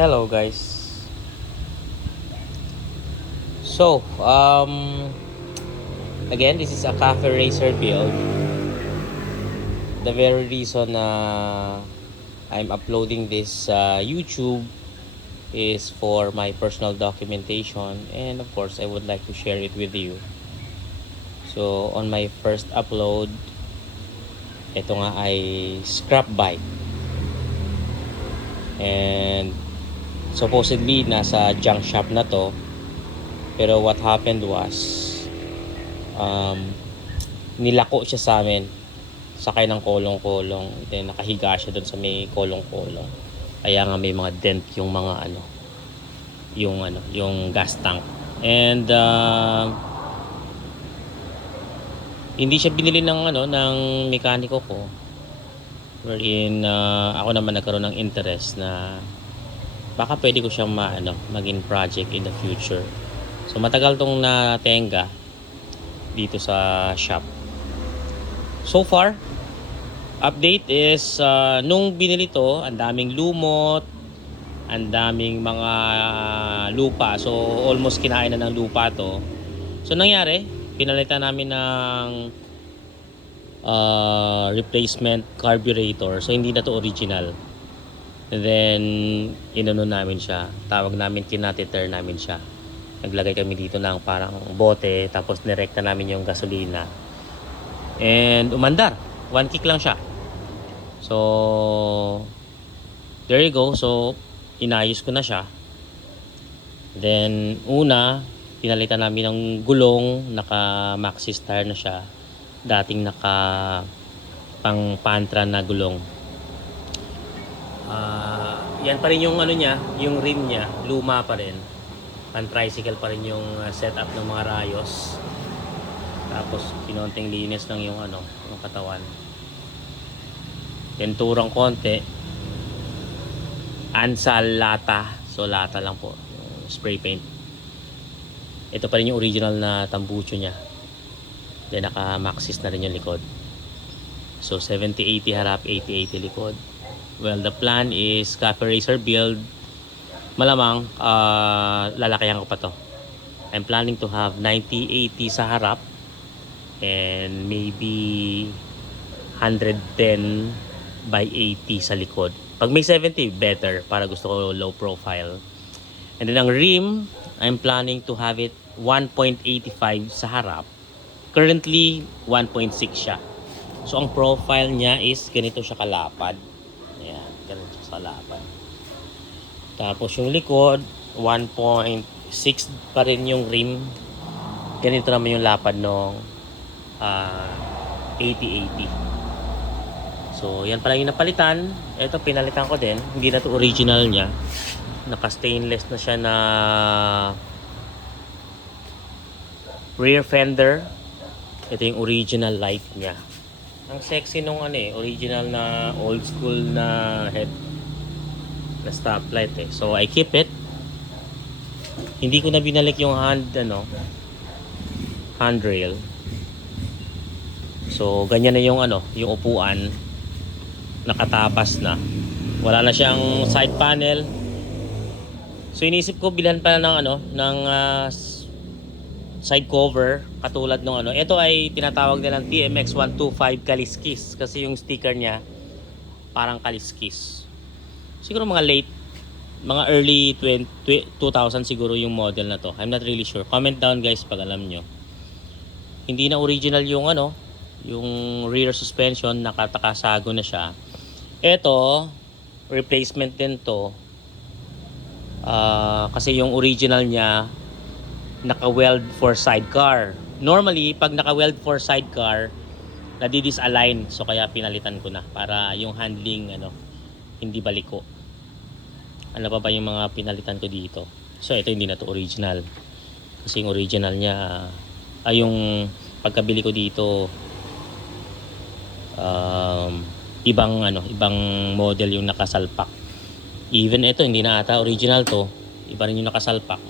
Hello guys. So, again, this is a cafe racer build. The very reason I'm uploading this sa YouTube is for my personal documentation, and of course I would like to share it with you. So, on my first upload, ito nga ay scrap bike. And supposedly nasa junk shop na to. Pero what happened was, nilako siya sa amin. Sakay ng kolong-kolong. Then nakahiga siya doon sa may kolong-kolong. Kaya nga may mga dent yung mga yung gas tank. And hindi siya binili ng mekaniko ko. Wherein ako naman nagkaroon ng interest na baka pwede ko siyang maging project in the future. So matagal tong natenga dito sa shop. So far, update is nung binili to, ang daming lumot, ang daming mga lupa. So almost kinain na ng lupa to. So nangyari, pinalitan namin ng replacement carburetor. So hindi na to original. And then inano namin siya. Tawag namin, kinatiter namin siya. Naglagay kami dito ng parang bote, tapos nirekta namin yung gasolina. And umandar. 1 kick lang siya. So there you go. So inayos ko na siya. Then pinalitan namin ng gulong, naka Maxxis tire na siya. Dating naka pang Pantra na gulong. Yan pa rin yung niya, yung rim niya, luma pa rin. Pan-tricycle pa rin yung setup ng mga rayos. Tapos kinonting linis lang yung yung katawan. Pinturang konti. Ansal lata. So lata lang po, spray paint. Ito pa rin yung original na tambucho niya. Then naka Maxxis na rin yung likod. So 70-80 harap, 80-80 likod. Well, the plan is cafe racer build. Malamang lalakayan ko pa to. I'm planning to have 90-80 sa harap and maybe 110 by 80 sa likod. Pag may 70, better, para gusto ko low profile. And then ang rim, I'm planning to have it 1.85 sa harap. Currently 1.6 siya. So ang profile niya is ganito siya kalapad. Ayan, ganito siya kalapad. Tapos yung likod 1.6 pa rin yung rim. Ganito naman yung lapad nung 80-80. So yan pala yung napalitan. Ito pinalitan ko din. Hindi na to original niya. Naka stainless na siya na rear fender. Ito yung original light niya. Ang sexy nung original na old school na head na stoplight So I keep it. Hindi ko na binalik yung handrail. So ganyan na yung yung upuan. Nakatapas na. Wala na siyang side panel. So inisip ko bilhan pa ng side cover katulad nung ito ay tinatawag nilang TMX 125 Kaliskis kasi yung sticker niya parang Kaliskis. Siguro mga early 2000 siguro yung model na to. I'm not really sure. Comment down guys pag alam nyo. Hindi na original yung yung rear suspension, nakatakasago na siya. Ito replacement din to. Kasi yung original niya naka-weld for sidecar. Normally pag naka-weld for sidecar nadi-disalign, so kaya pinalitan ko na para yung handling hindi baliko. Ano pa ba yung mga pinalitan ko dito? So ito hindi na to original. Kasi yung original niya yung pagkabili ko dito ibang model yung nakasalpak. Even ito hindi na ata original to. Iba rin yung nakasalpak.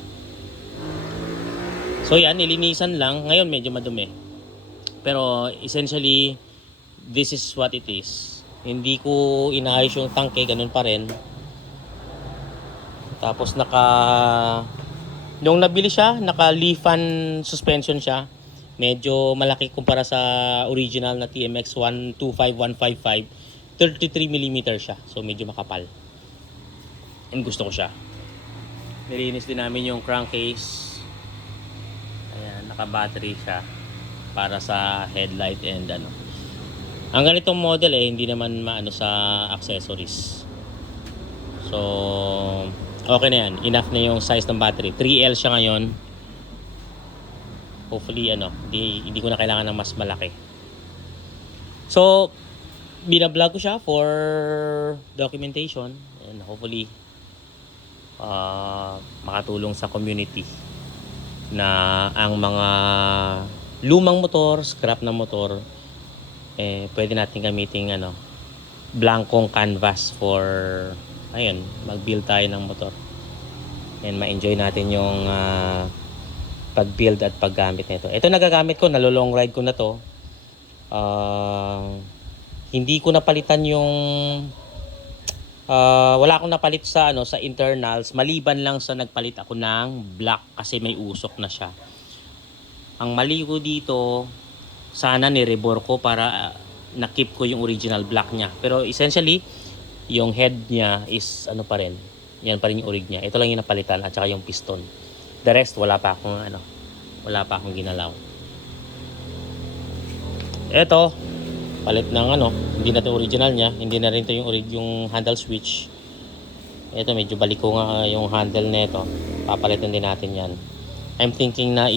So yan, nilinisan lang. Ngayon medyo madumi. Pero essentially this is what it is. Hindi ko inayos yung tangke, ganun pa rin. Tapos nung nabili siya, naka leaf-fan suspension siya. Medyo malaki kumpara sa original na TMX 125155. 33mm siya. So medyo makapal. And gusto ko siya. Nilinis din namin yung crankcase. Ayan, naka-battery siya para sa headlight and ano. Ang ganitong model hindi naman maano sa accessories. So okay na yan. Enough na yung size ng battery. 3L siya ngayon. Hopefully hindi ko na kailangan ng mas malaki. So binablog ko siya for documentation and hopefully makatulong sa community na ang mga lumang motor, scrap na motor pwede natin gamitin blankong canvas for mag-build tayo ng motor and ma-enjoy natin yung pag-build at paggamit nito. Ito nagagamit ko, nalolong ride ko na to. Hindi ko napalitan yung wala akong napalit sa sa internals, maliban lang sa nagpalit ako ng black kasi may usok na siya. Ang mali ko dito, sana ni-rebore ko para na-keep ko yung original black niya. Pero essentially, yung head niya is pa rin. Yan pa rin yung orig niya. Ito lang yung napalitan at saka yung piston. The rest wala pa akong ginalaw. Ito palit ng hindi na 'to original niya, hindi na rin 'to yung handle switch. Ito medyo baliko nga yung handle nito. Papalitan din natin 'yan. I'm thinking na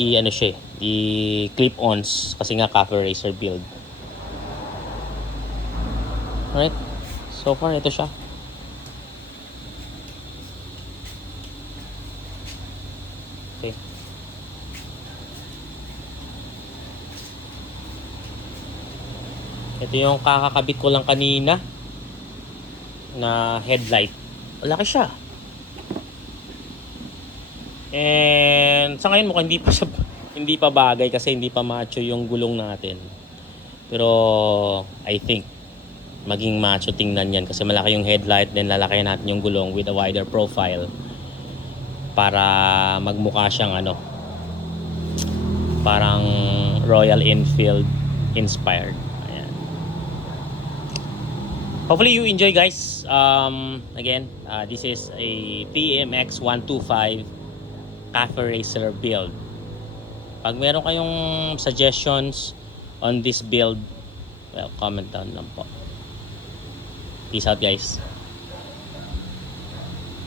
i-clip-ons kasi nga cafe racer build. Alright. So far ito siya. Okay. Ito yung kakakabit ko lang kanina na headlight. Malaki siya. And sa ngayon mukhang hindi pa bagay kasi hindi pa macho yung gulong natin. Pero I think maging macho tingnan yan kasi malaki yung headlight, then lalakayan natin yung gulong with a wider profile para magmukha siyang parang Royal Enfield inspired. Hopefully you enjoy, guys. Again, this is a TMX 125 cafe racer build. Pag meron kayong suggestions on this build, well, comment down lang po. Peace out, guys.